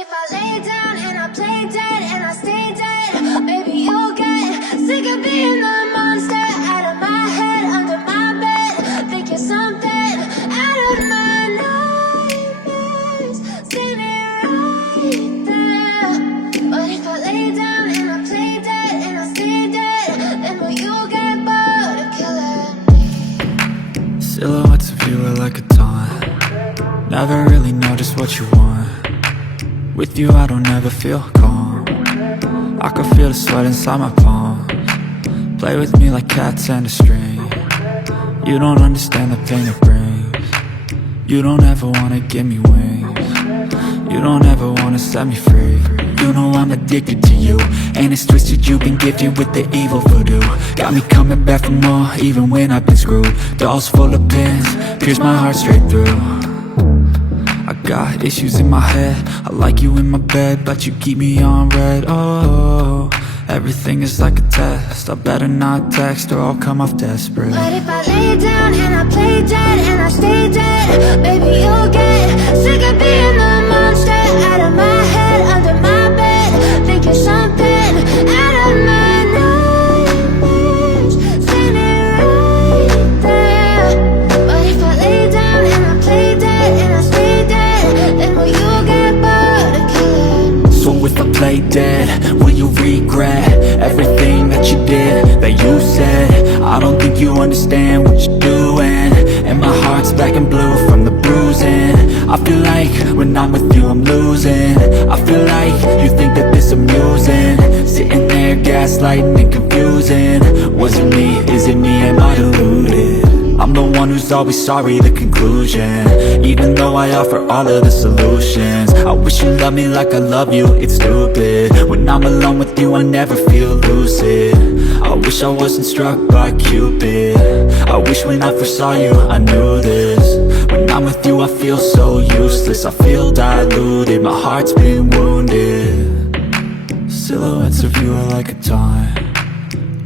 if I lay down and I play dead and I stay dead, maybe you'll get sick of being the monster out of my head, under my bed. Think you're something out of my nightmares, standing right there. But if I lay down and I play dead and I stay dead, then will you get bored of killing me? Silhouettes of you are like a taunt. Never really know just what you want. With you I don't ever feel calm. I can feel the sweat inside my palm. Play with me like cats and a string. You don't understand the pain it brings. You don't ever wanna give me wings. You don't ever wanna set me free. You know I'm addicted to you, and it's twisted, you've been gifted with the evil voodoo. Got me coming back for more, even when I've been screwed. Dolls full of pins, pierce my heart straight through. I got issues in my head, I like you in my bed, but you keep me on red. Oh, everything is like a test, I better not text or I'll come off desperate. But if I lay down and I play dead and I stay dead, maybe you'll get sick of being the monster out of my head, under my bed. Think you're something out of my nightmares, standing right there. But if I lay down and I play dead and I stay dead, then will you get bored of killing me? So if I play dead, will you regret everything that you did, that you said? I don't think you understand what you're doing, and my heart's black and blue from the bruising. I feel like when I'm with you I'm losing. I feel like you think that this amusing, sitting there gaslighting and confusing. Was it me? Is it me? Am I deluded? I'm the one who's always sorry, the conclusion, even though I offer all of the solutions. I wish you loved me like I love you, it's stupid. When I'm alone with you I never feel lucid. I wish I wasn't struck by Cupid. I wish when I first saw you I knew this. When I'm with you I feel so useless, I feel diluted, my heart's been wounded. Silhouettes of you are like a taunt.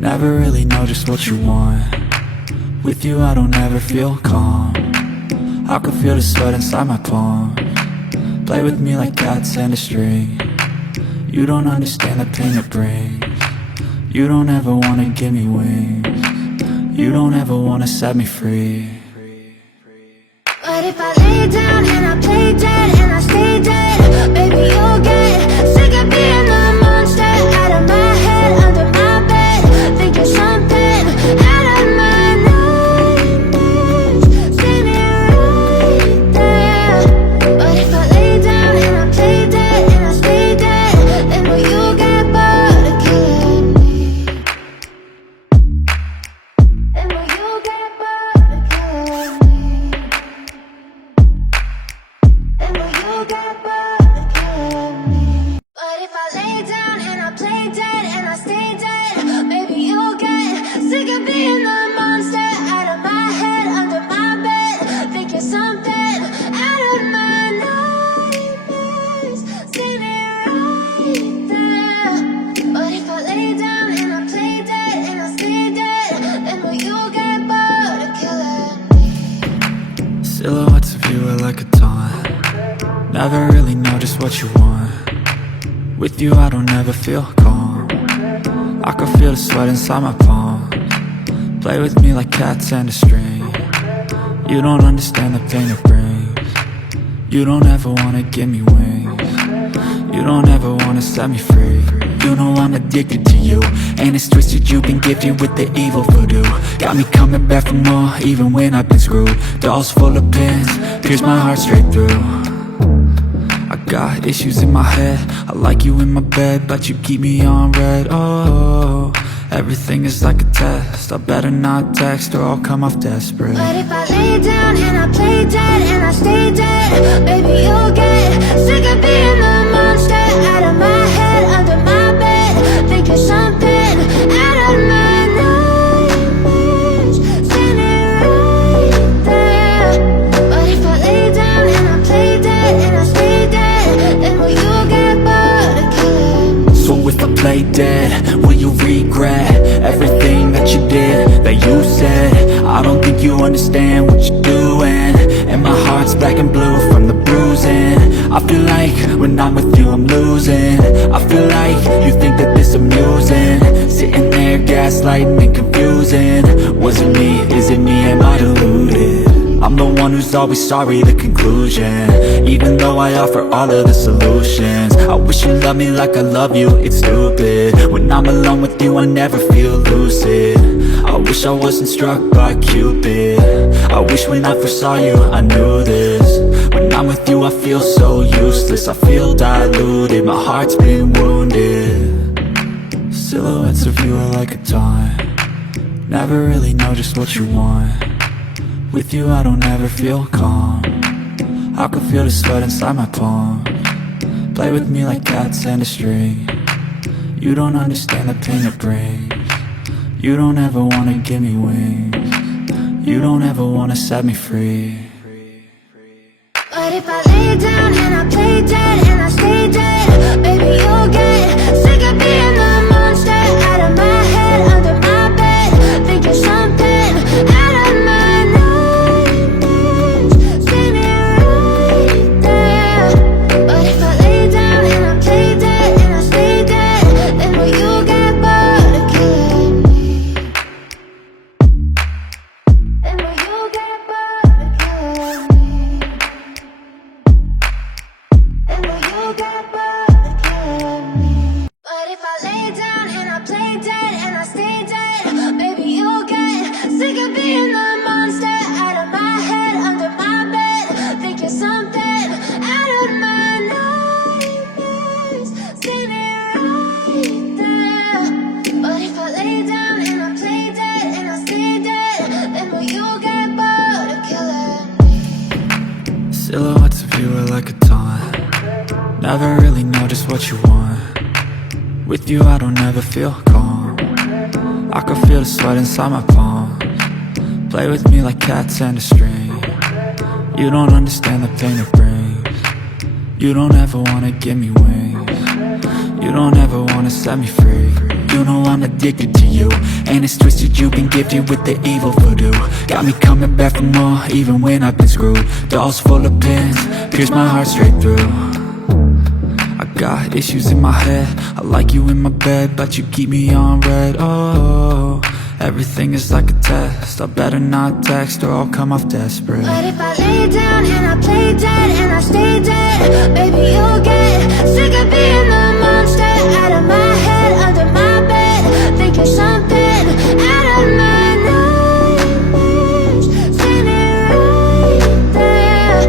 Never really know just what you want. With you I don't ever feel calm. I can feel the sweat inside my palm. Play with me like cats and a string. You don't understand the pain it brings. You don't ever wanna give me wings. You don't ever wanna set me free. But if I lay down and I play dead and I stay dead, maybe you'll get sick of being the monster out of my head, under my bed. Think you're something out of my nightmares, standing right there. But if I lay down and I play dead and I stay dead, then will you get bored of killing me? Then will you get bored of killing me? Then will you get bored of killing me? But if I lay down and I play dead and I stay dead, maybe you'll get sick of being the monster out of my head, under my bed. Think you're something out of my nightmares, standing right there. But if I lay down and I play dead and I stay dead, then will you get bored of killing me? Silhouettes of you are like a taunt. Never really know just what you want. With you I don't ever feel calm. I can feel the sweat inside my palm. Play with me like cats and a string. You don't understand the pain it brings. You don't ever wanna give me wings. You don't ever wanna set me free. You know I'm addicted to you, and it's twisted, you've been gifted with the evil voodoo. Got me coming back for more, even when I've been screwed. Dolls full of pins, pierce my heart straight through. I got issues in my head, I like you in my bed, but you keep me on red. Oh, everything is like a test, I better not text or I'll come off desperate. But if I lay down and I play dead and I stay dead, maybe you'll get sick of being the monster out of my head, under my bed. Think you're something out of my nightmares, standing right there. But if I lay down and I play dead and I stay dead, then will you get bored of killing me? So if I play dead, will you regret everything that you did, that you said? I don't think you understand what you're doing, and my heart's black and blue from the bruising. I feel like when I'm with you I'm losing. I feel like you think that this amusing, sitting there gaslighting and confusing. Was it me? Is it me? Am I deluded? I'm the one who's always sorry, the conclusion. Even though I offer all of the solutions, I wish you loved me like I love you, it's stupid. When I'm alone with you I never feel lucid. I wish I wasn't struck by Cupid. I wish when I first saw you I knew this. When I'm with you I feel so useless, I feel diluted, my heart's been wounded. Silhouettes of you are like a taunt, never really know just what you want. With you I don't ever feel calm, I can feel the sweat inside my palm. Play with me like cats and a string. You don't understand the pain it brings. You don't ever wanna give me wings. You don't ever wanna set me free. But if I lay down and I play dead and I stay dead, baby you'll get sick of being the monster out of my head, under my bed, thinking something out of my nightmares, standing right there. But if I lay down and I play dead and I stay dead, then will you get bored of killing me? Then will you get bored of killing me? And will you get bored of killing me? But if I lay down and I play dead and I stay dead, baby you'll get sick of being the monster out of my head, under my bed, thinking something out of my nightmares, standing right there. But if I lay down and I play dead and I stay dead, then will you get bored of killing me? Silhouettes of you are like a taunt, never really know just what you want. With you I don't ever feel calm, I can feel the sweat inside my palm. Play with me like cats and a string. You don't understand the pain it brings. You don't ever wanna give me wings. You don't ever wanna set me free. You know I'm addicted to you, and it's twisted, you've been gifted with the evil voodoo. Got me coming back for more, even when I've been screwed. Dolls full of pins, pierce my heart straight through. I got issues in my head, I like you in my bed, but you keep me on red. Oh, everything is like a test, I better not text or I'll come off desperate. But if I lay down and I play dead and I stay dead, baby you'll get sick of being the monster out of my head, under my bed, thinking something out of my nightmares, standing right there.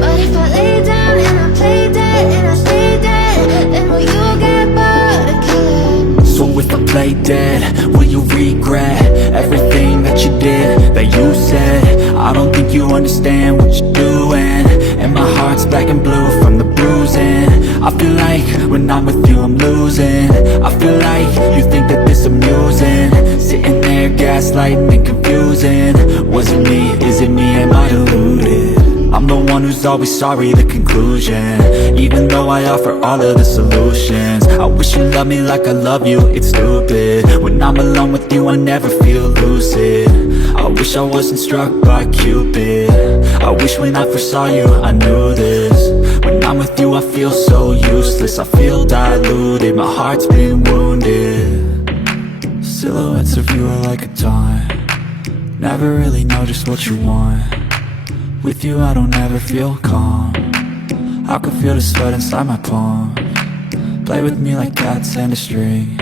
But if I lay down and I play dead and I stay dead, then will you get bored of killing me? So if I play dead, will you regret everything that you did, that you said? I don't think you understand what you're doing, and my heart's black and blue from the bruising. I feel like when I'm with you I'm losing. I feel like you think that this amusing, sitting there gaslighting and confusing. Was it me? Is it me? Am I deluded? I'm the one who's always sorry, the conclusion. Even though I offer all of the solutions, I wish you loved me like I love you, it's stupid. When I'm alone with you I never feel lucid. I wish I wasn't struck by Cupid. I wish when I first saw you I knew this. When I'm with you I feel so useless, I feel diluted, my heart's been wounded. Silhouettes of you are like a taunt, never really know just what you want. With you I don't ever feel calm, I can feel the sweat inside my palm. Play with me like cats and a string.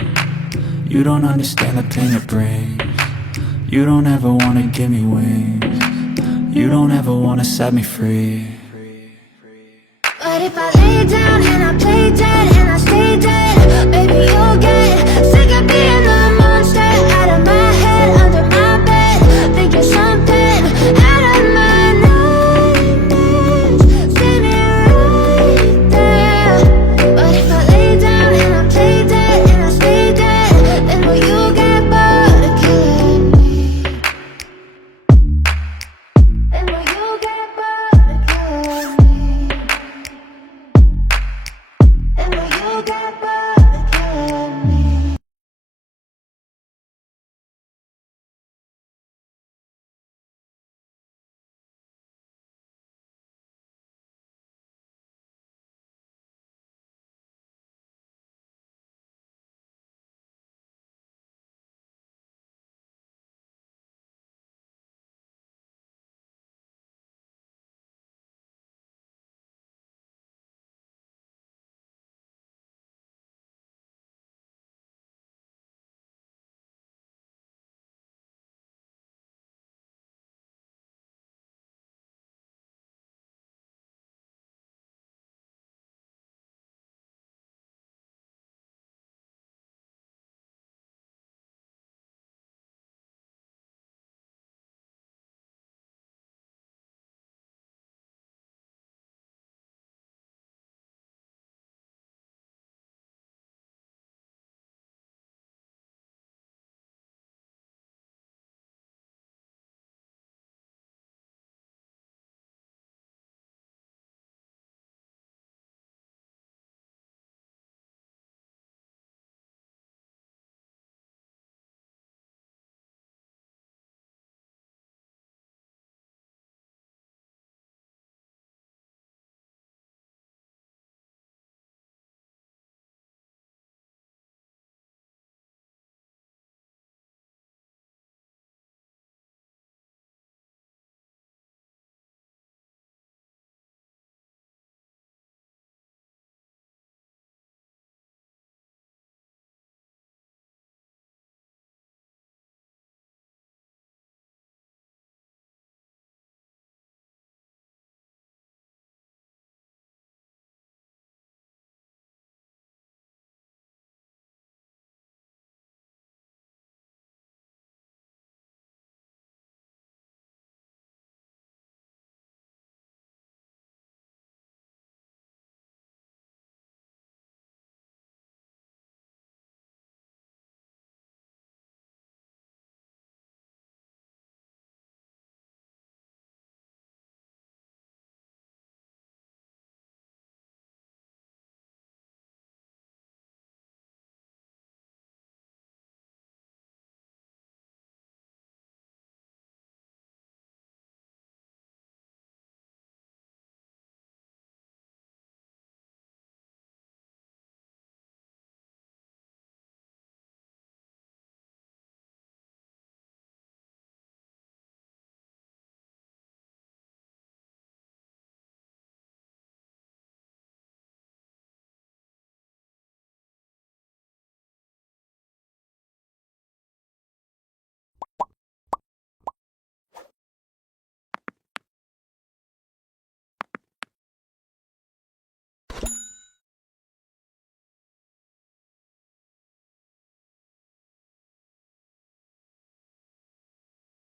You don't understand the pain it brings. You don't ever wanna give me wings. You don't ever wanna set me free. But if I lay down and I play dead and I stay dead, baby you'll get sick of being the monster out of my head, under my bed, thinking something out of my nightmares, standing right there. But if I lay down and I play dead and I stay dead, then will you get bored of killing me? Then will you get bored of killing me? And will you get back?